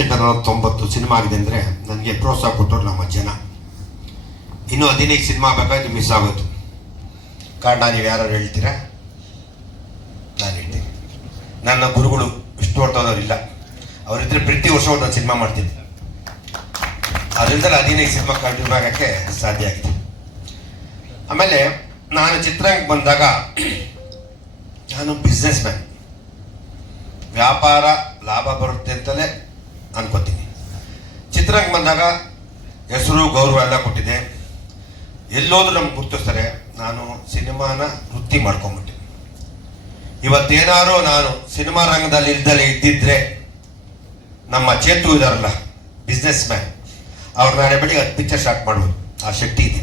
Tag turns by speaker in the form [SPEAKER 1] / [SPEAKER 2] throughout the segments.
[SPEAKER 1] ನಲವತ್ತೆಂಟು ನಲವತ್ತೊಂಬತ್ತು ಸಿನಿಮಾ ಆಗಿದೆ ಅಂದರೆ ನನಗೆ ಪ್ರೋತ್ಸಾಹ ಕೊಟ್ಟರು ನಮ್ಮ ಜನ. ಇನ್ನೂ ಹದಿನೈದು ಸಿನಿಮಾ ಬೇಕಾದ್ರೆ ಮಿಸ್ ಆಗೋದು ಕಾರಣ ನೀವು ಯಾರು ಹೇಳ್ತೀರಾ? ನಾನು ಹೇಳ್ತೀನಿ. ನನ್ನ ಗುರುಗಳು ಇಷ್ಟು ಇಲ್ಲ. ಅವರಿದ್ದರೆ ಪ್ರತಿ ವರ್ಷ ಒಂದೊಂದು ಸಿನಿಮಾ ಮಾಡ್ತೀನಿ. ಅದರಿಂದ ಹದಿನೈದು ಸಿನಿಮಾ ಕಂಟಿನ್ಯೂ ಆಗೋಕ್ಕೆ ಸಾಧ್ಯ ಆಗಿದೆ. ಆಮೇಲೆ ನಾನು ಚಿತ್ರರಂಗಕ್ಕೆ ಬಂದಾಗ ನಾನು ಬಿಸ್ನೆಸ್ ಮ್ಯಾನ್ ವ್ಯಾಪಾರ ಲಾಭ ಬರುತ್ತೆ ಅಂತಲೇ ಅನ್ಕೋತೀನಿ. ಚಿತ್ರರಂಗ ಬಂದಾಗ ಹೆಸರು ಗೌರವ ಎಲ್ಲ ಕೊಟ್ಟಿದೆ. ಎಲ್ಲೋದ್ರೂ ನಮ್ಗೆ ಗುರ್ತಿಸ್ತಾರೆ. ನಾನು ಸಿನಿಮಾನ ವೃತ್ತಿ ಮಾಡ್ಕೊಂಬಿಟ್ಟೆ ಇವತ್ತೇನಾದ್ರು ನಾನು ಸಿನಿಮಾ ರಂಗದಲ್ಲಿ ಇಲ್ದಲೇ ಇದ್ದಿದ್ರೆ ನಮ್ಮ ಚೇತು ಇದಾರಲ್ಲ ಬಿಸ್ನೆಸ್ ಮ್ಯಾನ್ ಅವ್ರು ನಾಳೆ ಬೆಳಿಗ್ಗೆ ಹತ್ತು ಪಿಕ್ಚರ್ ಸ್ಟಾರ್ಟ್ ಮಾಡ್ಬೋದು. ಆ ಶಕ್ತಿ ಇದೆ.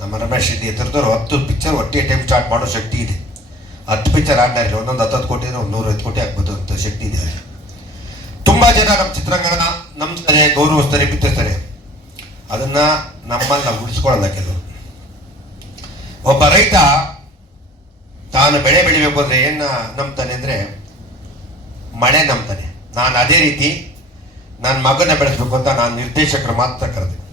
[SPEAKER 1] ನಮ್ಮ ರಮೇಶ್ ಶೆಟ್ಟಿ ಎತ್ತರದವ್ರು ಹತ್ತು ಪಿಕ್ಚರ್ ಒಟ್ಟೆ ಟೈಮ್ ಸ್ಟಾರ್ಟ್ ಮಾಡೋ ಶಕ್ತಿ ಇದೆ. ಹತ್ತು ಪಿಕ್ಚರ್ ಇಲ್ಲ ಒಂದೊಂದು ಹತ್ತತ್ತು ಕೋಟಿ ಒಂದು ನೂರೈವತ್ತು ಕೋಟಿ ಆಗ್ಬೋದು ಅಂತ ಶಕ್ತಿ ಇದೆ. ಜನ ನಮ್ಮ ಚಿತ್ರರಂಗನ ನಂಬ್ತಾರೆ ಗೌರವಿಸ್ತಾರೆ ಬಿತ್ತಿಸ್ತಾರೆ ಅದನ್ನ ನಮ್ಮಲ್ಲಿ ನಾವು ಉಳಿಸ್ಕೊಳ್ಳಲ್ಲ ಕೆಲವರು. ಒಬ್ಬ ರೈತ ತಾನು ಬೆಳೆ ಬೆಳಿಬೇಕು ಅಂದ್ರೆ ಏನ ನಂಬ್ತಾನೆ ಅಂದ್ರೆ, ಮಳೆ ನಂಬ್ತಾನೆ. ನಾನು ಅದೇ ರೀತಿ ನನ್ನ ಮಗನ ಬೆಳೆಸ್ಬೇಕು ಅಂತ ನಾನು ನಿರ್ದೇಶಕರು ಮಾತ್ರ ಕರೆದೆ.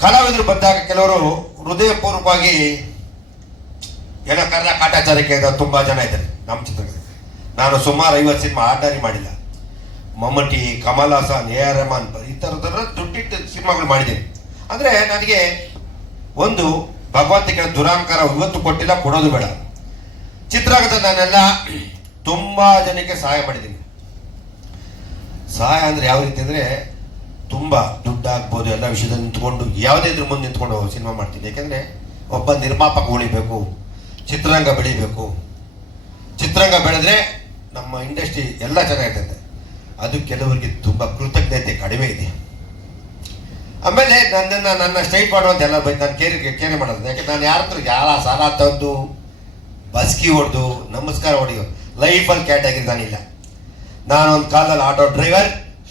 [SPEAKER 1] ಕಲಾವಿದರು ಬಂದಾಗ ಕೆಲವರು ಹೃದಯಪೂರ್ವಕವಾಗಿ, ಏನೋ ಅಂತ ತುಂಬಾ ಜನ ಇದ್ದಾರೆ ನಮ್ಮ ಚಿತ್ರದಲ್ಲಿ ನಾನು ಸುಮಾರು ಐವತ್ತು ಸಿನಿಮಾ ಆರ್ಡರಿ ಮಾಡಿಲ್ಲ. ಮಮ್ಮಟಿ ಕಮಲ್ ಹಾಸನ್ ಎ ಆರ್ ರೆಹಮಾನ್ ಈ ಥರದರ ದುಡ್ಡಿಟ್ಟು ಸಿನಿಮಾಗಳು ಮಾಡಿದ್ದೀನಿ. ಅಂದರೆ ನನಗೆ ಒಂದು ಭಗವಂತಿಗೆ ದುರಾಂಕಾರ ಇವತ್ತು ಕೊಟ್ಟಿಲ್ಲ, ಕೊಡೋದು ಬೇಡ. ಚಿತ್ರರಂಗದ ನಾನೆಲ್ಲ ತುಂಬಾ ಜನಕ್ಕೆ ಸಹಾಯ ಮಾಡಿದ್ದೀನಿ. ಸಹಾಯ ಅಂದ್ರೆ ಯಾವ ರೀತಿ ಅಂದ್ರೆ ತುಂಬಾ ದುಡ್ಡು ಆಗ್ಬೋದು ಎಲ್ಲ ವಿಷಯದಲ್ಲಿ ನಿಂತ್ಕೊಂಡು, ಯಾವುದೇ ಇದ್ರ ಮುಂದೆ ನಿಂತ್ಕೊಂಡು ಸಿನಿಮಾ ಮಾಡ್ತೀನಿ. ಯಾಕಂದ್ರೆ ಒಬ್ಬ ನಿರ್ಮಾಪಕ ಉಳಿಬೇಕು, ಚಿತ್ರರಂಗ ಬೆಳಿಬೇಕು. ಚಿತ್ರರಂಗ ಬೆಳೆದ್ರೆ ನಮ್ಮ ಇಂಡಸ್ಟ್ರಿ ಎಲ್ಲ ಚೆನ್ನಾಗಿರ್ತದೆ ಅದು ಕೆಲವರಿಗೆ ತುಂಬಾ ಕೃತಜ್ಞತೆ ಕಡಿಮೆ ಇದೆ. ಆಮೇಲೆ ನನ್ನನ್ನು ನನ್ನ ಸ್ಟೈಟ್ ಮಾಡುವಂತ ಎಲ್ಲ ಬೈ ನಾನು ಕೇರಿ ಕೇರೆ ಮಾಡೋದು. ಯಾಕೆ ನಾನು ಯಾರ ಹತ್ರ ಯಾರ ಸಾಲ ತಂದು ಬಸ್ಕಿ ಹೊಡೆದು ನಮಸ್ಕಾರ ಹೊಡೆಯೋ ಲೈಫಲ್ಲಿ ಕ್ಯಾಟ್ ನಾನು ನಾನೊಂದು ಕಾಲದಲ್ಲಿ ಆಟೋ ಡ್ರೈವರ್,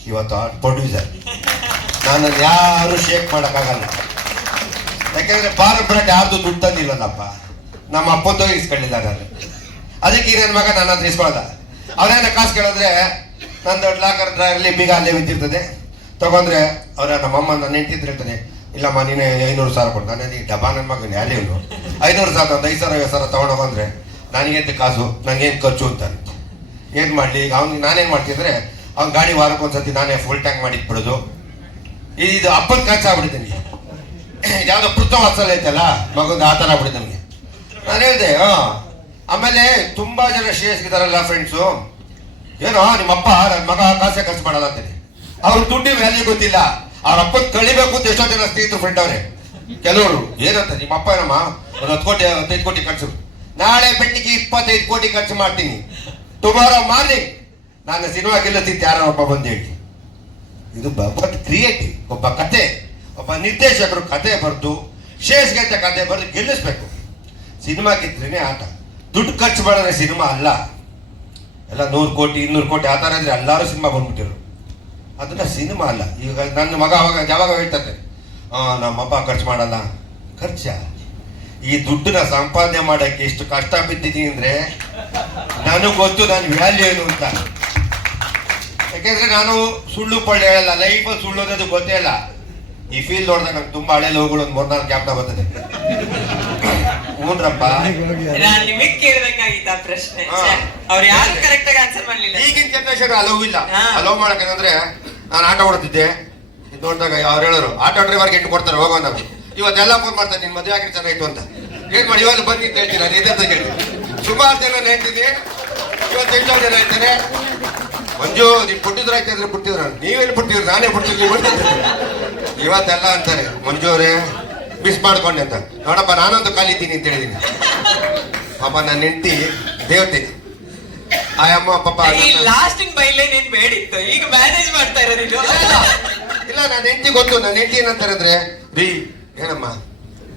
[SPEAKER 1] ಇವತ್ತು ಪ್ರೊಡ್ಯೂಸರ್ ನಾನು ಯಾರು ಶೇಕ್ ಮಾಡೋಕ್ಕಾಗಲ್ಲ. ಯಾಕೆಂದರೆ ಪಾರಂಪರ್ಯ ಯಾರ್ದು ದುಡ್ಡು ತಂದಿಲ್ಲಲ್ಲಪ್ಪ. ನಮ್ಮ ಅಪ್ಪಂದು ಇಸ್ಕೊಂಡಿಲ್ಲ ನಾನು ಅದಕ್ಕೆ ನನ್ನ ಮಗ ನನ್ನ ಹತ್ರ ಇಸ್ಕೊಳ್ಳಲ್ಲ ಅವನೇನ ಕಾಸು ಕೇಳಿದ್ರೆ ನಂದು ಲಾಕರ್ ಡ್ರೈವರ್ಲಿ ಬೀಗ ಅಲ್ಲೇ ಬಿದ್ದಿರ್ತದೆ ತಗೊಂಡ್ರೆ ಅವ್ರ ನಮ್ಮಮ್ಮ ನನ್ನ ಹೆಂಡತಿ ಹೇಳ್ತಾನೆ, ಇಲ್ಲಮ್ಮ, ನೀನೇ ಐನೂರು ಸಾವಿರ ಕೊಡ್ತ ನಾನು ಈ ಡಬ್ಬಾ ನನ್ನ ಮಗನ ಯಾರೇ ಇವನು ಐನೂರು ಸಾವಿರ, ಒಂದು ಐದು ಸಾವಿರ, ಐವತ್ತು ಸಾವಿರ ತೊಗೊಂಡೋಗಂದ್ರೆ ನನಗೇಂತ ಕಾಸು ನನಗೇನು ಖರ್ಚು ಅಂತ. ಏನು ಮಾಡಲಿ? ಈಗ ಅವ್ನಿಗೆ ನಾನೇನು ಮಾಡ್ತಿದ್ರೆ ಅವ್ನ ಗಾಡಿ ವಾರಕ್ಕೆ ಒಂದ್ಸತಿ ನಾನೇ ಫುಲ್ ಟ್ಯಾಂಕ್ ಮಾಡಿಟ್ಬಿಡೋದು ಇದು ಅಪ್ಪನ ಖರ್ಚು ನನಗೆ ಯಾವುದೋ ಪೃಥ್ವ ವಾತ್ಸಲ್ ಐತಲ್ಲ, ಮಗಂದು ಆ ಥರ ಆಗ್ಬಿಟ್ಟಿದೆ ನನಗೆ ನಾನು ಹೇಳಿದೆ, ಹಾಂ. ಆಮೇಲೆ ತುಂಬ ಜನ ಶ್ರೇಯಸ್ಗಿದಾರಲ್ಲ ಫ್ರೆಂಡ್ಸು ಏನೋ ನಿಮ್ಮಪ್ಪ ನನ್ನ ಮಗ ಕಾಸೆ ಖರ್ಚು ಮಾಡಲ್ಲ ಅಂತೀನಿ. ಅವ್ರ ದುಡ್ಡಿ ವ್ಯಾಲ್ಯೂ ಗೊತ್ತಿಲ್ಲ. ಅವ್ರ ಅಪ್ಪ ಕಳಿಬೇಕು ಅಂತ ಎಷ್ಟೋ ಜನ ಸ್ನೇಹಿತರು ಫ್ರೆಂಡ್ ಅವ್ರೆ. ಕೆಲವರು, ಏನಂತ ನಿಮ್ಮಪ್ಪ ಏನಮ್ಮ? ಒಂದು ಹತ್ತು ಕೋಟಿ ಹತ್ತೈದು ಕೋಟಿ ಖರ್ಚು. ನಾಳೆ ಬೆಟ್ಟಿಗೆ ಇಪ್ಪತ್ತೈದು ಕೋಟಿ ಖರ್ಚು ಮಾಡ್ತೀನಿ. ಟುಮಾರೋ ಮಾರ್ನಿಂಗ್ ನಾನು ಸಿನಿಮಾ ಗೆಲ್ಲತ್ತಿದ್ದೆ ಯಾರೋ ಒಬ್ಬ ಬಂದು ಹೇಳಿ. ಇದು ಒಬ್ಬ ಕ್ರಿಯೇಟಿವ್ ಒಬ್ಬ ಕತೆ, ಒಬ್ಬ ನಿರ್ದೇಶಕರು ಕತೆ ಬರೆದು, ಶೇಷ್ಗೆ ಅಂತ ಕತೆ ಬರೆದು ಗೆಲ್ಲಿಸ್ಬೇಕು. ಸಿನಿಮಾ ಗೆದ್ರೇನೆ ಆಟ. ದುಡ್ಡು ಖರ್ಚು ಮಾಡಿದ್ರೆ ಸಿನಿಮಾ ಅಲ್ಲ. ಎಲ್ಲ ನೂರು ಕೋಟಿ, ಇನ್ನೂರು ಕೋಟಿ, ಆ ಥರ ಇದ್ರೆ ಎಲ್ಲರೂ ಸಿನಿಮಾ ಬಂದ್ಬಿಟ್ಟಿರು ಅದನ್ನ ಸಿನಿಮಾ ಅಲ್ಲ. ಈಗ ನನ್ನ ಮಗ ಅವಾಗ ಯಾವಾಗ ಹೇಳ್ತಾರೆ ನಮ್ಮ ನಮ್ಮಪ್ಪ ಖರ್ಚು ಮಾಡಲ್ಲ. ಖರ್ಚ? ಈ ದುಡ್ಡನ್ನ ಸಂಪಾದನೆ ಮಾಡಕ್ಕೆ ಎಷ್ಟು ಕಷ್ಟ ಬಿದ್ದಿದ್ದೀನಿ ಅಂದ್ರೆ ನನಗೆ ಗೊತ್ತು ನಾನು ವ್ಯಾಲ್ಯೂ ಏನು ಅಂತ. ಯಾಕೆಂದ್ರೆ ನಾನು ಸುಳ್ಳು ಪಳ್ಳೆ ಹೇಳಲ್ಲ ಲೈಫ್ ಸುಳ್ಳು ಅನ್ನೋದು ಗೊತ್ತೇ ಇಲ್ಲ. ಈ ಫೀಲ್ ನೋಡಿದಾಗ ನಂಗೆ ತುಂಬಾ ಹಳೆ ಲೋಗಳು ಒಂದು ಮೂರ್ನಾಲ್ಕು ಬರ್ತದೆ. ಹ್ಞೂನ್ರಪ್ಪ
[SPEAKER 2] ನಾನು ನಿಮಗ್ ಕೇಳ್ಬೇಕಾಗಿತ್ತ ಆ ಪ್ರಶ್ನೆ.
[SPEAKER 1] ಹಾ.
[SPEAKER 2] ಅವ್ರು ಯಾರು ಕರೆಕ್ಟ್ ಆಗಿ ಆನ್ಸರ್ ಮಾಡ್ಲಿಲ್ಲ.
[SPEAKER 1] ಈಗಿನ ಜನರೇಷನ್ ಅಲೋ ಇಲ್ಲ.
[SPEAKER 2] ಹಾ.
[SPEAKER 1] ಮಾಡಕಂದ್ರೆ ನಾನು ಆಟ ಓಡ್ತಿದ್ದೆ ಇದು ನೋಡಿದಾಗ ಅವ್ರು ಹೇಳೋರು ಆಟೋ ಡ್ರೈವರ್ಗೆ ಎಂಟು ಕೊಡ್ತಾರೆ ಹೋಗೋ ನಾವು ಇವತ್ತೆಲ್ಲ ಫೋನ್ ಮಾಡ್ತಾರೆ ನಿನ್ ಮದುವೆ ಆಗಿರ್ ಚೆನ್ನಾಗಿತ್ತು ಅಂತ. ಏನ್ ಮಾಡಿ ಇವಾಗ ಬಂದು ಅಂತ ಹೇಳ್ತೀನಿ ನಾನು ಅಂತ ಕೇಳಿ ಸುಮಾರು ಜನ ಹೇಳ್ತೀನಿ ಇವತ್ತು ಎಷ್ಟೋ ಜನ ಹೇಳ್ತಾರೆ ಮಂಜು ನೀವು ಪುಟ್ಟಿದ್ರು ಆಯ್ತಂದ್ರೆ ಪುಟ್ಟಿದ್ರ? ನೀವೇನು ಪುಟ್ಟಿದ್ರು? ನಾನೇ ಪುಟ್ಟಿದ್ವಿ ಇವತ್ತೆಲ್ಲ ಅಂತಾರೆ ಮಂಜು ಅವರೇ ಮಿಸ್ ಮಾಡ್ಕೊಂಡೆ ಅಂತ. ನೋಡಪ್ಪ ನಾನೊಂದು ಕಾಲಿದ್ದೀನಿ ಅಂತ ಹೇಳಿದೀನಿ. ಪಾಪ ನನ್ನ ಹೆಂಡತಿ ದೇವತೆ. ಆ ಅಮ್ಮ ಪಾಪ
[SPEAKER 2] ಈ
[SPEAKER 1] ನನ್ನ-
[SPEAKER 2] ಲಾಸ್ಟಿಂಗ್ ಬೈಲೇ ನೀನ್ ಬೇಡಿತ್ತು ಈಗ ಮ್ಯಾನೇಜ್ ಮಾಡ್ತಾ ಇರೋದು ಇದು.
[SPEAKER 1] ಇಲ್ಲ ನನ್ನ ಹೆಂಡತಿ ಗೊತ್ತು. ನನ್ನ ಹೆಂಡತಿ ಏನಂತಾರೆ ಅಂದ್ರೆ ರೀ ಏನಮ್ಮ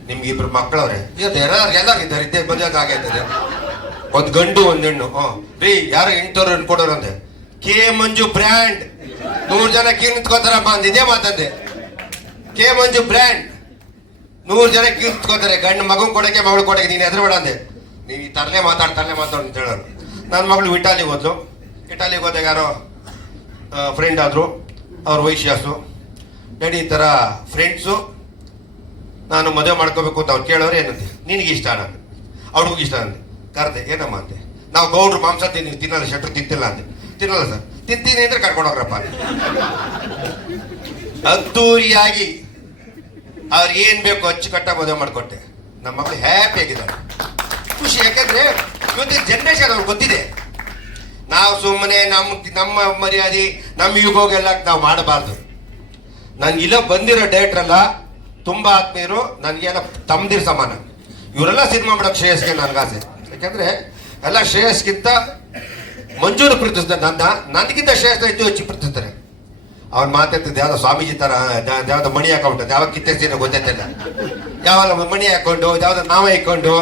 [SPEAKER 1] ನಿಮ್ಗೆ ಇಬ್ರು ಮಕ್ಕಳವ್ರೆ ಇವತ್ತು ಎಲ್ಲಾರು ಎಲ್ಲಾರು ಇದ್ದಾರೆ. ಇದ್ದೇ ಆಗೈತದೆ ಒಂದ್ ಗಂಡು ಒಂದ್ ಹೆಣ್ಣು. ಹ್ಮ್ ರೀ ಯಾರು ಎಂಟೋರ್ ಕೊಡೋರು ಅಂದೆ. ಕೆ ಮಂಜು ಬ್ರ್ಯಾಂಡ್. ನೂರ್ ಜನ ಕೀ ನಿಂತ್ಕೋತಾರಪ್ಪ ಅಂದ ಇದೇ ಮಾತಂದೆ. ಕೆ ಮಂಜು ಬ್ರ್ಯಾಂಡ್. ನೂರ್ ಜನ ಕೀ ಗಂಡ ಮಗನ್ ಕೊಡಕ್ಕೆ ಮಗಳು ಕೊಡಕ್ಕೆ, ನೀನು ಎದುರು ಬೇಡ ಅಂದೆ. ನೀನ್ ಈ ತರಲೆ ಮಾತಾಡ್ ತರಲೆ ಮಾತಾಡ್ ಅಂತ ಹೇಳೋರು. ನನ್ನ ಮಗಳು ಇಟಾಲಿಗೆ ಹೋದ್ಲು. ಇಟಾಲಿಗೆ ಹೋದಾಗ ಯಾರೋ ಫ್ರೆಂಡ್ ಆದರು. ಅವ್ರ ವೈಶ್ಯಾಸು. ಡ್ಯಾಡಿ ಈ ಥರ ಫ್ರೆಂಡ್ಸು ನಾನು ಮದುವೆ ಮಾಡ್ಕೋಬೇಕು ಅಂತ ಅವ್ರು ಕೇಳೋರು ಏನಂತೆ ನಿನಗೆ ಇಷ್ಟ ನಾನು ಅವ್ರಿಗೂ ಇಷ್ಟ ಅಂದೆ. ಕರೆದೆ, ಏನಮ್ಮ ಅಂತೆ ನಾವು ಗೌಡ್ರು ಮಾಂಸ ತಿನ್ನಿ ತಿನ್ನಲ್ಲ, ಶೆಟ್ರು ತಿಂತಿಲ್ಲ ಅಂದೆ. ತಿನ್ನಲ್ಲ ಸರ್. ತಿಂತೀನಿ ಅಂದರೆ ಕರ್ಕೊಂಡೋಗ್ರಪ್ಪ ಅಂದೆ. ಅದ್ದೂರಿಯಾಗಿ ಅವ್ರಿಗೆ ಏನ್ ಬೇಕು ಅಚ್ಚುಕಟ್ಟ ಮದುವೆ ಮಾಡಿಕೊಟ್ಟೆ. ನಮ್ಮ ಮಗಳು ಹ್ಯಾಪಿ ಆಗಿದ್ದಾರೆ ಖುಷಿ, ಯಾಕಂದ್ರೆ ಇವತ್ತಿನ ಜನರೇಷನ್ ಅವ್ರಿಗೆ ಗೊತ್ತಿದೆ. ನಾವು ಸುಮ್ಮನೆ ನಮ್ಮ ನಮ್ಮ ಮರ್ಯಾದೆ ನಮ್ಮ ಯುಗೋಗೆಲ್ಲ ನಾವು ಮಾಡಬಾರ್ದು. ಇಲ್ಲ ಬಂದಿರೋ ಡೈರೆಕ್ಟರ್ ಅಲ್ಲ ತುಂಬಾ ಆತ್ಮೀಯರು ನನಗೆಲ್ಲ ತಮ್ಮದಿರ ಸಮಾನ. ಇವರೆಲ್ಲ ಸಿನಿಮಾ ಮಾಡೋಕೆ ಶ್ರೇಯಸ್ಗೆ ಆಸೆ. ಯಾಕಂದ್ರೆ ಎಲ್ಲ ಶ್ರೇಯಸ್ಗಿಂತ ಮಂಜೂರು ಪ್ರೀತಿಸ್ತಾರೆ ನನ್ನ, ನನಗಿಂತ ಶ್ರೇಯಸ್ ಹೆಚ್ಚು ಹೆಚ್ಚು ಪ್ರೀತಿಸ್ತಾರೆ ಅವ್ನು ಮಾತಾಡ್ತಿದ್ದ ಯಾವ್ದೋ ಸ್ವಾಮೀಜಿ ತರ ಯಾವ್ದೋ ಮಣಿ ಯಾವ ಯಾವಾಗ ಕಿತ್ತೆಸ್ತೀನೋ ಗೊತ್ತಿಲ್ಲ ಯಾವ ಮಣಿ ಹಾಕೊಂಡು ಯಾವ್ದೋ ನಾವ ಇಕ್ಕೊಂಡು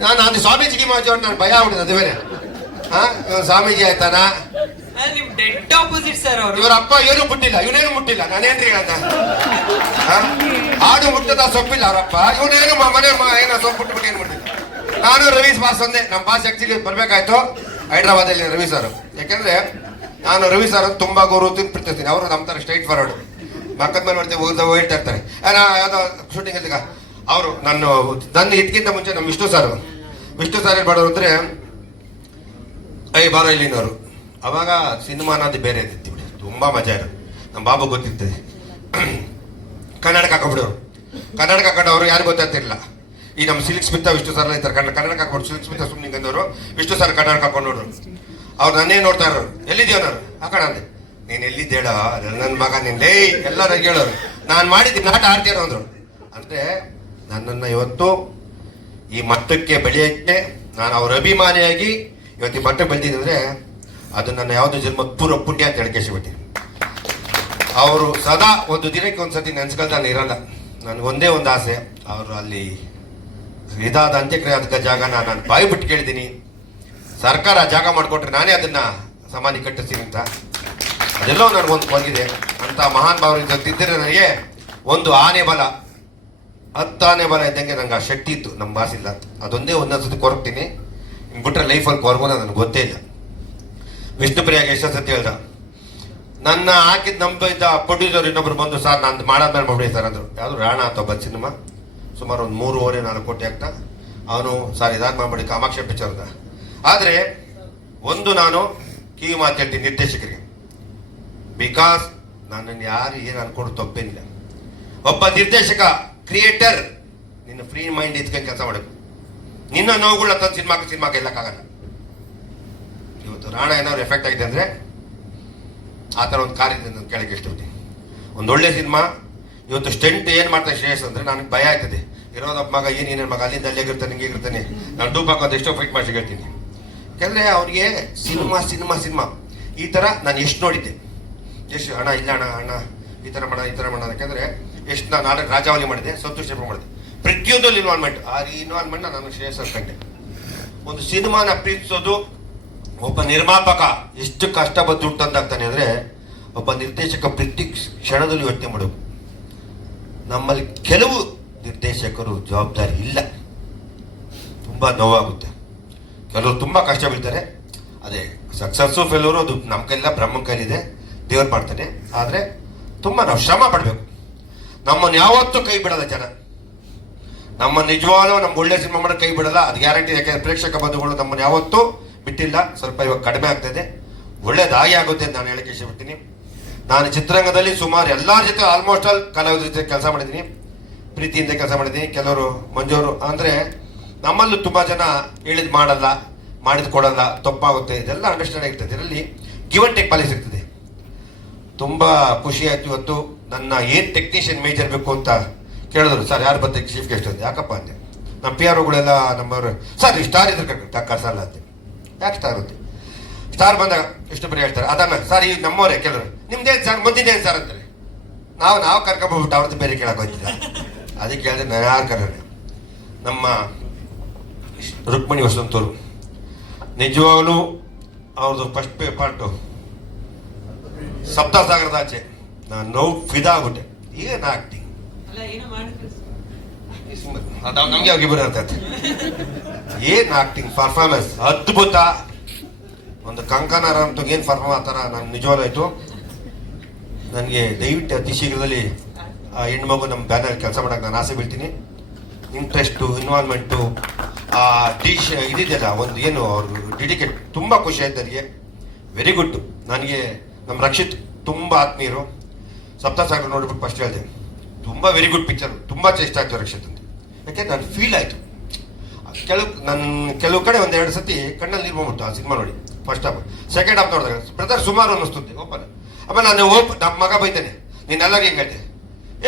[SPEAKER 1] ನಾನು ಅದು ಸ್ವಾಮೀಜಿಗೆ ಮಾಜು ನಾನು ಭಯ ಆಗ್ಬಿಟ್ಟಿದೆ ಅದು ಬೇರೆ. ಹಾ? ಸ್ವಾಮೀಜಿ ಆಯ್ತಾನ?
[SPEAKER 2] ನಿಮ್ ಡೆಡ್ ಆಪೋಸಿಟ್ ಸರ್ ಅವರು.
[SPEAKER 1] ಇವ್ರ ಅಪ್ಪ ಏನು ಮುಟ್ಟಿಲ್ಲ ಇವನೇನು ಮುಟ್ಟಿಲ್ಲ. ನಾನೇನ್ರಿ ಅಂತ ಆಡು ಮುಟ್ಟದ ಸೊಪ್ಪಿಲ್ಲ ಅವರಪ್ಪ ಇವನೇನು ಮ- ಮನೆ ಏನ ಏನೋ ಸೊಪ್ಪು ಮುಟ್ಬಿಟ್ಟು ಏನು ಮುಟ್ಟಿಲ್ಲ ನಾನು ರವೀಶ್ ಬಾಸ್ ಒಂದೇ ನಮ್ಮ ಬಾಸ್ ಆಕ್ಚುಲಿ ಬರ್ಬೇಕಾಯ್ತು ಹೈದ್ರಾಬಾದಲ್ಲಿ ರವಿ ಸರ್ ಯಾಕಂದ್ರೆ ನಾನು ರವಿ ಸರ್ ಅಂತ ತುಂಬಾ ಗೌರವ ತಿಂದು ಪ್ರೀತಿಸ್ತೀನಿ. ಅವರು ನಮ್ಮ ತರ ಸ್ಟ್ರೈಟ್ ಫಾರ್ವರ್ಡ್ ಮಕ್ಕದ ಮೇಲೆ ಮಾಡ್ತೀವಿ ಹೋಗ್ತಾ ಹೇಳ್ತಾ ಇರ್ತಾರೆ ಯಾವುದೋ ಶೂಟಿಂಗ್ ಅಲ್ಲಿ ಅವರು ನನ್ನ ನನ್ನ ಇದಕ್ಕಿಂತ ಮುಂಚೆ ನಮ್ಮ ವಿಷ್ಣು ಸರ್ ವಿಷ್ಣು ಸರ್ ಏನ್ ಮಾಡೋರು ಅಂದ್ರೆ ಐ ಬಾರೋ ಇಲ್ಲಿನವರು. ಅವಾಗ ಸಿನಿಮಾ ಅನ್ನೋದು ಬೇರೆ ಇದ್ದಿತ್ತು ಬಿಡಿ. ತುಂಬಾ ಮಜಾ ಇರೋದು. ನಮ್ಮ ಬಾಬು ಗೊತ್ತಿರ್ತದೆ ಕನ್ನಡಕ ಹಾಕೊಂಡ್ಬಿಡೋರು ಕನ್ನಡಕ ಹಾಕೊಂಡವರು ಯಾರು ಗೊತ್ತಾಗ್ತಿರ್ಲಿಲ್ಲ. ಈ ನಮ್ಮ ಸಿಲ್ಕ್ ಸ್ಮಿತ ವಿಷ್ಣು ಸರ್ ಇರ್ತಾರೆ. ಕನ್ನಡ ಕನ್ನಡಕ ಹಾಕೊಂಡು ಸಿಲ್ಕ್ ಸ್ಮಿತ ಸುಮ್ಮನೆ ಅಂದವರು. ವಿಷ್ಣು ಸರ್ ಹಾಕೊಂಡು ನೋಡ್ರು. ಅವ್ರು ನನ್ನೇ ನೋಡ್ತಾ ಇರೋರು ಎಲ್ಲಿದ್ದೀವ ನಾನು ಹಾಕೋಣ ಅಂದೆ ನೀನು ಎಲ್ಲಿದ್ದೇಡ ನನ್ನ ಮಗ ನಿನ್ ಲೇ, ಎಲ್ಲರೂ ಹೇಳೋರು. ನಾನು ಮಾಡಿದ್ದೀನಿ ನಾಟ ಆಡ್ತೀರೋ ಅಂದ್ರು. ಅಂದ್ರೆ ನನ್ನನ್ನು ಇವತ್ತು ಈ ಮಟ್ಟಕ್ಕೆ ಬೆಳೆಯಕ್ಕೆ ನಾನು ಅವ್ರ ಅಭಿಮಾನಿಯಾಗಿ ಇವತ್ತು ಈ ಮಟ್ಟಕ್ಕೆ ಬೆಳೆದಿದ್ದಂದ್ರೆ ಅದು ನನ್ನ ಯಾವುದು ಜನ್ಮ ಪೂರ ಪುಣ್ಯ ಅಂತ ಹೇಳ್ಕೇಸಿಬಿಟ್ಟಿನಿ ಅವರು ಸದಾ ಒಂದು ದಿನಕ್ಕೆ ಒಂದ್ಸತಿ ನೆನ್ಸ್ಕೊಳ್ತಾನೆ ನಾನು ಇರಲ್ಲ ಒಂದೇ ಒಂದು ಆಸೆ. ಅವರು ಅಲ್ಲಿ ಇದಾದ ಅಂತ್ಯಕ್ರಿಯಾದ ಜಾಗನ ನಾನು ಬಾಯಿ ಬಿಟ್ಟು ಕೇಳಿದ್ದೀನಿ. ಸರ್ಕಾರ ಜಾಗ ಮಾಡಿಕೊಟ್ರೆ ನಾನೇ ಅದನ್ನ ಸಮಾಧಿ ಕಟ್ಟಿಸ್ತೀನಿ ಅಂತ. ಅದೆಲ್ಲೋ ನನಗೊಂದು ಬಂದಿದೆ. ಅಂತ ಮಹಾನ್ ಭಾವರಿಂದ ಇದ್ದರೆ ನನಗೆ ಒಂದು ಆನೆ ಬಲ. ಹತ್ತಾನೆ ಬಲ ಇದ್ದಂಗೆ ನಂಗೆ ಆ ಶಕ್ತಿ ಇತ್ತು, ನಮ್ಮ ಬಾಸಿಲ್ಲ ಅದೊಂದೇ ಅದೊಂದೇ ಒಂದೊಂದ್ಸತಿ ಕೊರಗ್ತೀನಿ ಹಿಂಗೆ ಬಿಟ್ರೆ ಲೈಫಲ್ಲಿ ಕೊರಗೋದು ನನಗೆ ಗೊತ್ತೇ ಇಲ್ಲ. ವಿಷ್ಣುಪ್ರಿಯಾಗೆ ಎಷ್ಟೋ ಸತಿ ಹೇಳ್ದ, ನನ್ನ ಹಾಕಿದ ನಂಬಿದ್ದ ಪ್ರೊಡ್ಯೂಸರ್ ಇನ್ನೊಬ್ರು ಬಂದು ಸರ್, ನಾನು ಮಾಡಾದ ಮೇಲೆ ಮಾಡ್ಬಿಡಿ ಸರ್ ಅಂದರು. ಯಾವುದು ರಾಣ ಅಂತ ಒಬ್ಬ ಸಿನಿಮಾ, ಸುಮಾರು ಒಂದು ಮೂರುವರೆ, ನಾಲ್ಕು ಕೋಟಿ ಆಗ್ತಾ. ಅವನು, ಸರ್, ಇದಾದ ಮಾಡ್ಬಿಡಿ, ಕಾಮಾಕ್ಷಿ ಪಿಕ್ಚರ್ದ ಆದರೆ ಒಂದು ನಾನು ಕಿವಿ ಮಾತಾಡ್ತೀನಿ ನಿರ್ದೇಶಕರಿಗೆ. ಬಿಕಾಸ್ ನನ್ನನ್ನು ಯಾರು ಏನು ಅನ್ಕೊಂಡು ತಪ್ಪೇನಿಲ್ಲ. ಒಬ್ಬ ನಿರ್ದೇಶಕ ಕ್ರಿಯೇಟರ್ ನಿನ್ನ ಫ್ರೀ ಮೈಂಡ್ ಇದ್ಕೊಂಡು ಕೆಲಸ ಮಾಡಬೇಕು. ನಿನ್ನ ನೋವುಗಳ ತಂದು ಸಿನಿಮಾಕ್ಕೆ ಸಿನಿಮಾ ಎಲ್ಲಕ್ಕಾಗಲ್ಲ ಇವತ್ತು ರಾಣ ಏನಾದ್ರು ಎಫೆಕ್ಟ್ ಆಗಿದೆ ಅಂದರೆ ಆ ಥರ ಒಂದು ಕಾರ್ಯದಿಂದ ಕೇಳಕ್ಕೆ ಕೆಳಗೆ ಇಷ್ಟಪಡ್ತೀನಿ. ಒಂದು ಒಳ್ಳೆ ಸಿನಿಮಾ, ಇವತ್ತು ಸ್ಟೆಂಟ್ ಏನು ಮಾಡ್ತಾರೆ ಶ್ರೇಯಸ್ ಅಂದರೆ ನನಗೆ ಭಯ ಆಯ್ತದೆ. ಇರೋದಪ್ಪ ಮಗ ಏನು ಏನೇನು ಮಗ, ಅಲ್ಲಿಂದ ಅಲ್ಲೇ ಇರ್ತಾನೆ, ಹಿಂಗೆ ಇರ್ತಾನೆ. ನಾನು ಡೂಪ್ ಹಾಕೋದು ಎಷ್ಟೋ ಫೈಟ್ ಮಾಡಿ ಹೇಳ್ತೀನಿ. ಯಾಕಂದ್ರೆ ಅವ್ರಿಗೆ ಸಿನಿಮಾ ಸಿನಿಮಾ ಸಿನಿಮಾ. ಈ ಥರ ನಾನು ಎಷ್ಟು ನೋಡಿದ್ದೆ. ಎಷ್ಟು, ಅಣ್ಣ, ಇಲ್ಲ ಅಣ್ಣ ಅಣ್ಣ, ಈ ಥರ ಮಾಡೋಣ ಈ ಥರ ಮಾಡೋಣ ಯಾಕಂದ್ರೆ ಎಷ್ಟು ನಾನು ನಾಟಕ ರಾಜಾವಲಿ ಮಾಡಿದೆ ಸಂತೋಷ ಮಾಡಿದೆ ಪ್ರತಿಯೊಂದು ಇನ್ವಾಲ್ವ್ಮೆಂಟ್ ಆ ಇನ್ವಾಲ್ವ್ಮೆಂಟ್ ನಾನು ಶ್ರೇಯಸ್ ಅನ್ಕಂಡೆ ಒಂದು ಸಿನಿಮಾನ ಪ್ರೀತಿಸೋದು ಒಬ್ಬ ನಿರ್ಮಾಪಕ ಎಷ್ಟು ಕಷ್ಟಪಟ್ಟು ದುಡ್ಡು ತಂದಾಗ್ತಾನೆ ಅಂದ್ರೆ ಒಬ್ಬ ನಿರ್ದೇಶಕ ಪ್ರತಿ ಕ್ಷಣದಲ್ಲಿ ಯೋಚನೆ ಮಾಡಬೇಕು ನಮ್ಮಲ್ಲಿ ಕೆಲವು ನಿರ್ದೇಶಕರು ಜವಾಬ್ದಾರಿ ಇಲ್ಲ. ತುಂಬಾ ನೋವಾಗುತ್ತೆ. ಕೆಲವರು ತುಂಬಾ ಕಷ್ಟ ಬೀಳ್ತಾರೆ ಅದೇ ಸಕ್ಸಸ್ಸು ಫೇಲ್ಯೂರು ಅದು ನಮ್ಮ ಕೈಲಿಲ್ಲ, ಬ್ರಹ್ಮನ ಕೈಲಿದೆ, ದೇವ್ರು ಮಾಡ್ತಾನೆ ಆದರೆ, ತುಂಬಾ ನಾವು ಶ್ರಮ ಪಡಬೇಕು. ನಮ್ಮನ್ನು ಯಾವತ್ತೂ ಕೈ ಬಿಡಲ್ಲ ಜನ. ನಮ್ಮ ನಿಜವಾದ ನಮ್ಮ ಒಳ್ಳೆ ಸಿನಿಮಾ ಮಾಡೋಕೆ ಕೈ ಬಿಡಲ್ಲ. ಅದು ಗ್ಯಾರಂಟಿ ಯಾಕಂದ್ರೆ ಪ್ರೇಕ್ಷಕ ಬಂಧುಗಳು ನಮ್ಮನ್ನು ಯಾವತ್ತೂ ಬಿಟ್ಟಿಲ್ಲ. ಸ್ವಲ್ಪ ಇವಾಗ ಕಡಿಮೆ ಆಗ್ತದೆ. ಒಳ್ಳೇದಾಗಿ ಆಗುತ್ತೆ ಅಂತ ನಾನು ಹೇಳಕ್ಕೆ ಇಷ್ಟಪಡ್ತೀನಿ. ನಾನು ಚಿತ್ರರಂಗದಲ್ಲಿ ಸುಮಾರು ಎಲ್ಲರ ಜೊತೆ ಆಲ್ಮೋಸ್ಟ್ ಆಲ್ ಕಲಾವಿದರ ಜೊತೆ ಕೆಲಸ ಮಾಡಿದ್ದೀನಿ. ಪ್ರೀತಿಯಿಂದ ಕೆಲಸ ಮಾಡಿದ್ದೀನಿ. ಕೆಲವರು ಮಂಜೂರು. ಅಂದರೆ ನಮ್ಮಲ್ಲೂ ತುಂಬ ಜನ ಹೇಳಿದ್ ಮಾಡಲ್ಲ, ಮಾಡಿದ್ ಕೊಡಲ್ಲ, ತಪ್ಪಾಗುತ್ತೆ, ಇದೆಲ್ಲ ಅಂಡರ್ಸ್ಟ್ಯಾಂಡ್ ಆಗ್ತದೆ ಇದರಲ್ಲಿ ಗಿವ್ ಅಂಡ್ ಟೇಕ್ ಪಾಲಿಸಿ ಇರ್ತದೆ. ತುಂಬ ಖುಷಿ ಆಯ್ತು ಇವತ್ತು. ನನ್ನ ಏನ್ ಟೆಕ್ನಿಷಿಯನ್ ಮೇಜರ್ ಬೇಕು ಅಂತ ಕೇಳಿದ್ರು. ಸರ್ ಯಾರು ಬರ್ತಾರೆ ಚೀಫ್ ಗೆಸ್ಟ್ ಅಂತ? ಯಾಕಪ್ಪ? ಅಂದೆ. ನಮ್ಮ ಪಿ ಆರ್ ಒಗಳೆಲ್ಲ ನಮ್ಮವರು ಸರ್ ಸ್ಟಾರ್ ಇದ್ರೆ ಕರ್ಕೊಂಡು ಸರ್ ಅಂತ ಯಾಕೆ ಸ್ಟಾರ್ ಅಂತ ಸ್ಟಾರ್ ಬಂದಾಗ ಎಷ್ಟು ಬರೀ ಹೇಳ್ತಾರೆ. ಅದನ್ನ ಸರ್ ಈ ನಮ್ಮವರೇ ಕೆಲವರು ನಿಮ್ದೇನು ಸರ್ ಮುಂದಿನ ಸರ್ ಅಂತಾರೆ? ನಾವು ನಾವು ಕರ್ಕೊಂಡ್ಬಿಟ್ಟು ಅವ್ರದ್ದು ಬೇರೆ ಕೇಳಕ್ಕೆ ಹೋಗ್ತಿಲ್ಲ ಅದಕ್ಕೆ ಹೇಳಿದ್ರೆ ನಾನು ಯಾರು ಕರೋಣ ನಮ್ಮ ರುಕ್ಮಿಣಿ ವಸಂತರು. ನಿಜವಾಗಲೂ ಅವ್ರದ್ದು ಫಸ್ಟ್ ಪೇ ಪಾರ್ಟು ಸಪ್ತಸಾಗರದ ಆಚೆ. ನಾನು ನೋವು ಫಿದಾ ಆಗ್ಬಿಟ್ಟೆ ಏನು ಆಕ್ಟಿಂಗ್ ನಮಗೆ ಹೋಗಿ ಬರುತ್ತೆ ಏನ್ ಆಕ್ಟಿಂಗ್ ಪರ್ಫಾರ್ಮೆನ್ಸ್ ಅದ್ಭುತ. ಒಂದು ಕಂಕನ ಅಂತ ಏನು ಪರ್ಫಾರ್ಮ್ ಆ ಥರ ನಾನು ನಿಜವಾದಾಯ್ತು ನನಗೆ ದಯವಿಟ್ಟು ಅತಿ ಶೀಘ್ರದಲ್ಲಿ ಆ ಹೆಣ್ಮಗು ನಮ್ಮ ಬ್ಯಾನರ್ ಕೆಲಸ ಮಾಡೋಕೆ ನಾನು ಆಸೆ ಬೀಳ್ತೀನಿ. ಇಂಟ್ರೆಸ್ಟು ಇನ್ವಾಲ್ವ್ಮೆಂಟು ಆ ಟೀಚ್ ಇದಿದೆಯಲ್ಲ ಒಂದು ಏನು ಅವ್ರು ಡಿಡಿಕೇಟ್ ತುಂಬ ಖುಷಿ ಆಯ್ತು ನನಗೆ. ವೆರಿ ಗುಡ್ ನನಗೆ ನಮ್ಮ ರಕ್ಷಿತ್ ತುಂಬ ಆತ್ಮೀಯರು. ಸಪ್ತಸಾಗರ ನೋಡ್ಬಿಟ್ಟು ಫಸ್ಟ್ ಹೇಳಿದೆ. ತುಂಬ ವೆರಿ ಗುಡ್ ಪಿಕ್ಚರ್ ತುಂಬ ಇಷ್ಟ ಆಯಿತು ರಕ್ಷಿತ್ ಅಂತ. ಯಾಕೆ ನಾನು ಫೀಲ್ ಆಯಿತು. ಕೆಲವು ನನ್ನ ಕೆಲವು ಕಡೆ ಒಂದು ಎರಡು ಸತಿ ಕಣ್ಣಲ್ಲಿ ನೀರು ಆ ಸಿನಿಮಾ ನೋಡಿ. ಫಸ್ಟ್ ಹಾಫ್ ಸೆಕೆಂಡ್ ಹಾಫ್ ನೋಡಿದಾಗ ಬ್ರದರ್ ಸುಮಾರು ಅನ್ನಿಸ್ತದೆ ಓಪನ್ ಆಮೇಲೆ ನಾನು ಓಪ್ ನಮ್ಮ ಮಗ ಬೈತಾನೆ. ನೀನು ಎಲ್ಲರಿಗೆ ಹೇಳ್ತೆ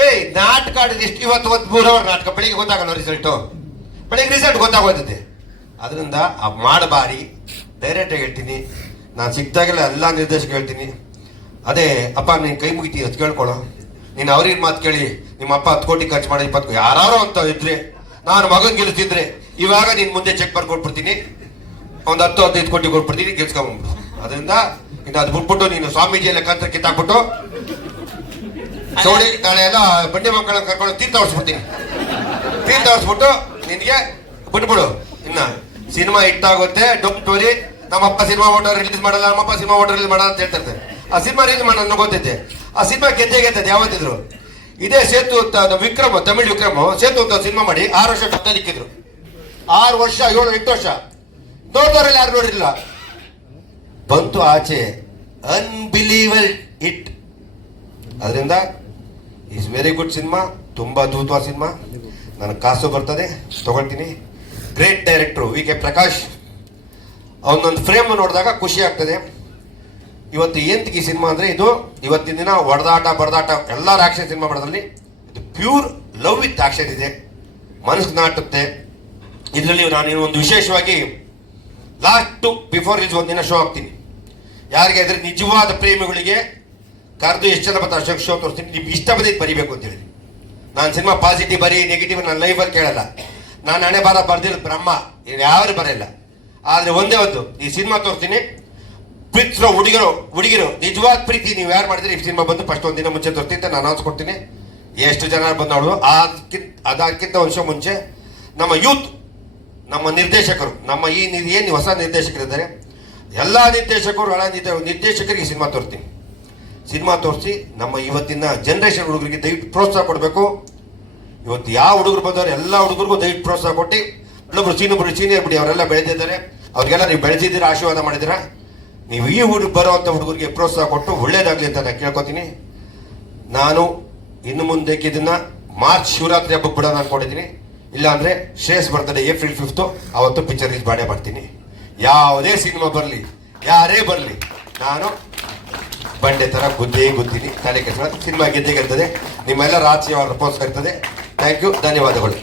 [SPEAKER 1] ಏಯ್, ನಾಟಕ ಆಡಿದ ಇವತ್ತು ಒಂದು ಮೂರು ಅವರ್ ನಾಟಕ. ಬೆಳಿಗ್ಗೆ ಗೊತ್ತಾಗಲ್ಲ ರಿಸಲ್ಟು ಬೆಳಿಗ್ಗೆ ರಿಸಲ್ಟ್ ಗೊತ್ತಾಗೋಯ್ತದೆ. ಅದರಿಂದ ಮಾಡಬಾರಿ. ಡೈರೆಕ್ಟಾಗಿ ಹೇಳ್ತೀನಿ. ನಾನು ಸಿಕ್ತಾಗೆಲ್ಲ ಎಲ್ಲ ನಿರ್ದೇಶಕ ಹೇಳ್ತೀನಿ. ಅದೇ, ಅಪ್ಪ, ನೀನು ಕೈ ಮುಗಿತೀನಿ ಅದು ಕೇಳ್ಕೊಳ್ಳೋ ನೀನು ಅವ್ರಿಗೆ ಮಾತು ಕೇಳಿ. ನಿಮ್ಮ ಅಪ್ಪ ಹತ್ತು ಕೋಟಿ ಖರ್ಚು ಮಾಡಿ ಇಪ್ಪತ್ತು ಯಾರು ಅಂತ ಇದ್ರೆ, ನಾನು ಮಗನ ಗೆಲ್ಲಿಸಿದ್ರೆ ಇವಾಗ ನೀನು ಮುಂದೆ ಚೆಕ್ ಬರ್ಕೊಟ್ಬಿಡ್ತೀನಿ ಕೊಟ್ಬಿಡ್ತೀನಿ. ಒಂದು ಹತ್ತು, ಹದಿನೈದು ಕೋಟಿ ಕೊಟ್ಬಿಡ್ತೀನಿ ಗೆಲ್ಸ್ಕೊಂಡ್ಬಿಡು ಅದರಿಂದ, ಇನ್ನು ಅದು ಬಿಟ್ಬಿಟ್ಟು ನೀನು ಸ್ವಾಮೀಜಿ ಲೆಕ್ಕಾಂತರ ಕಿತ್ತಾಕ್ಬಿಟ್ಟು ಚೌಡಿ ನಾಳೆ ಎಲ್ಲ ಬಂಡಿ ಮಕ್ಕಳನ್ನ ಕರ್ಕೊಂಡು ತೀರ್ಥ ಹೊಡ್ಸ್ಬಿಡ್ತೀನಿ ತೀರ್ಥ ಹೊಡ್ಸ್ಬಿಟ್ಟು ನಿನಗೆ ಬಿಟ್ಬಿಡು ಇನ್ನ ಸಿನಿಮಾ ಹಿಟ್ಟಾಗುತ್ತೆ ಡೊಕ್ ಟೋರಿ ನಮ್ಮಪ್ಪ ಸಿನಿಮಾ ಓಟರ್ ರಿಲೀಸ್ ಮಾಡಲ್ಲ, ನಮ್ಮಪ್ಪ ಸಿನಿಮಾ ಓಟರ್ ರಿಲೀಸ್ ಮಾಡಲ್ಲ ಅಂತ ಹೇಳ್ತಾರೆ ಆ ಸಿನಿಮಾ ರಿಲೀಸ್ ಮಾಡೋಣ ಗೊತ್ತೈತೆ. ಆ ಸಿನಿಮಾ ಗೆದ್ದೆ ಗೆದ್ದದೆ ಯಾವತ್ತಿದ್ರು? ಇದೇ ಸೇತು ಅಂತ ವಿಕ್ರಮ, ತಮಿಳ್ ವಿಕ್ರಮ್, ಸೇತು ಅಂತ ಸಿನಿಮಾ ಮಾಡಿ ಆರು ವರ್ಷ ಕತ್ತ ಇಕ್ಕಿದ್ರು ಆರು ವರ್ಷ, ಏಳು, ಎಂಟು ವರ್ಷ. ನೋಡ್ದವ್ರಲ್ಲಿ ಯಾರು ನೋಡಿರಲಿಲ್ಲ? ಬಂತು ಆಚೆ. ಅನ್ಬಿಲೀವಲ್ ಇಟ್ ಅದರಿಂದ ಈಸ್ ವೆರಿ ಗುಡ್ ಸಿನಿಮಾ ತುಂಬ ಅದ್ಭುತವಾದ ಸಿನಿಮಾ ನನಗೆ ಕಾಸು ಬರ್ತದೆ, ತಗೊಳ್ತೀನಿ. Great director V K Prakash ಅವನೊಂದು ಫ್ರೇಮ್ ನೋಡಿದಾಗ ಖುಷಿ ಆಗ್ತದೆ. ಇವತ್ತು ಏಂತಕ್ಕೆ ಈ ಸಿನಿಮಾ ಅಂದರೆ ಇದು? ಇವತ್ತಿನ ದಿನ ಹೊಡೆದಾಟ ಬಡದಾಟ ಎಲ್ಲರ ಆಕ್ಷನ್ ಸಿನಿಮಾ ಮಾಡೋದ್ರಲ್ಲಿ ಇದು ಪ್ಯೂರ್ ಲವ್ ವಿತ್ ಆಕ್ಷನ್ ಇದೆ. ಮನಸ್ಸು ನಾಟುತ್ತೆ. ಇದರಲ್ಲಿ ನಾನು ಒಂದು ವಿಶೇಷವಾಗಿ ಲಾಸ್ಟ್ ಬಿಫೋರ್ ರಿಲೀಸ್ ಒಂದಿನ ಶೋ ಆಗ್ತೀನಿ ಯಾರಿಗೆ ಇದ್ರೆ ನಿಜವಾದ ಪ್ರೇಮಿಗಳಿಗೆ ಕರೆದು ಎಷ್ಟು ಜನ ಬರ್ತಾರೆ? ಅಶೋಕ್ ಶೋ ತೋರಿಸ್ತೀನಿ ನೀವು ಇಷ್ಟ ಬಂದಿದ್ದು ಬರೀಬೇಕು ಅಂತ ಹೇಳಿ. ನಾನು ಸಿನಿಮಾ ಪಾಸಿಟಿವ್ ಬರೀ ನೆಗೆಟಿವ್ ನನ್ನ ಲೈಫಲ್ಲಿ ಕೇಳಲ್ಲ. ನಾನು ಹಣೆ ಬಾರ ಬರ್ದಿರೋದು ಬ್ರಹ್ಮ. ಯಾರು ಬರೆಯಲ್ಲ ಆದರೆ ಒಂದೇ ಒಂದು, ಈ ಸಿನಿಮಾ ತೋರಿಸ್ತೀನಿ. ಪ್ರೀತಿಸೋ ಹುಡುಗಿರು ಹುಡುಗಿರು, ನಿಜವಾದ ಪ್ರೀತಿ ನೀವು ಯಾರು ಮಾಡಿದ್ರೆ ಈ ಸಿನಿಮಾ ಬಂದು ಫಸ್ಟ್ ಒಂದಿನ ಮುಂಚೆ ತೋರಿಸ್ತೀನಿ ನಾನು ಅನೌನ್ಸ್ ಕೊಡ್ತೀನಿ ಎಷ್ಟು ಜನ ಬಂದವಳು ಅದಕ್ಕಿಂತ ಅದಕ್ಕಿಂತ ವರ್ಷ ಮುಂಚೆ ನಮ್ಮ ಯೂತ್, ನಮ್ಮ ನಿರ್ದೇಶಕರು, ನಮ್ಮ ಈ ಏನು ಹೊಸ ನಿರ್ದೇಶಕರಿದ್ದಾರೆ? ಎಲ್ಲ ನಿರ್ದೇಶಕರು, ಹಳ ನಿರ್ದೇ- ನಿರ್ದೇಶಕರಿಗೆ ಸಿನಿಮಾ ತೋರಿಸ್ತೀನಿ. ಸಿನಿಮಾ ತೋರಿಸಿ ನಮ್ಮ ಇವತ್ತಿನ ಜನರೇಷನ್ ಹುಡುಗರಿಗೆ ದಯವಿಟ್ಟು ಪ್ರೋತ್ಸಾಹ ಕೊಡಬೇಕು. ಇವತ್ತು ಯಾವ ಹುಡುಗರು ಬಂದವರು ಎಲ್ಲ ಹುಡುಗರಿಗೂ ದಯವಿಟ್ಟು ಪ್ರೋತ್ಸಾಹ ಕೊಟ್ಟು ಇಲ್ಲೊಬ್ರು ಸೀನಿಯರ್ ಸೀನಿಯರ್ ಬಿಡಿ, ಅವರೆಲ್ಲ ಬೆಳೆದಿದ್ದಾರೆ ಅವ್ರಿಗೆಲ್ಲ ನೀವು ಬೆಳೆದಿದ್ದೀರಾ, ಆಶೀರ್ವಾದ ಮಾಡಿದಿರ ನೀವು ಈ ಹುಡುಗ ಬರುವಂಥ ಹುಡುಗರಿಗೆ ಪ್ರೋತ್ಸಾಹ ಕೊಟ್ಟು ಒಳ್ಳೇದಾಗಲಿ ಅಂತ ನಾನು ಕೇಳ್ಕೊತೀನಿ. ನಾನು ಇನ್ನು ಮುಂದೆ ಇದನ್ನ ಮಾರ್ಚ್ ಶಿವರಾತ್ರಿ ಹಬ್ಬಕ್ಕೆ ಬಿಡೋಣ ಅನ್ಕೊಂಡಿದ್ದೀನಿ. ಇಲ್ಲಾಂದ್ರೆ ಶ್ರೇಯಸ್ ಬರ್ತಡೆ ಏಪ್ರಿಲ್ ಫಿಫ್ತು ಅವತ್ತು ಪಿಕ್ಚರ್ ರಿಲೀಸ್ ಮಾಡೇ ಮಾಡ್ತೀನಿ. ಯಾವುದೇ ಸಿನಿಮಾ ಬರಲಿ, ಯಾರೇ ಬರಲಿ, ನಾನು ಬಂಡೆ ತರ ಗುದ್ದೇ ಗುದ್ದಿನಿ ತಲೆ ಕೆಲಸ ಸಿನಿಮಾ ಗೆದ್ದೇ ಇರ್ತದೆ ನಿಮ್ಮೆಲ್ಲ ರಾತ್ರಿ ಅವರ ಪೋಸ್ಟ್ ಇರ್ತದೆ ಥ್ಯಾಂಕ್ ಯು ಧನ್ಯವಾದಗಳು.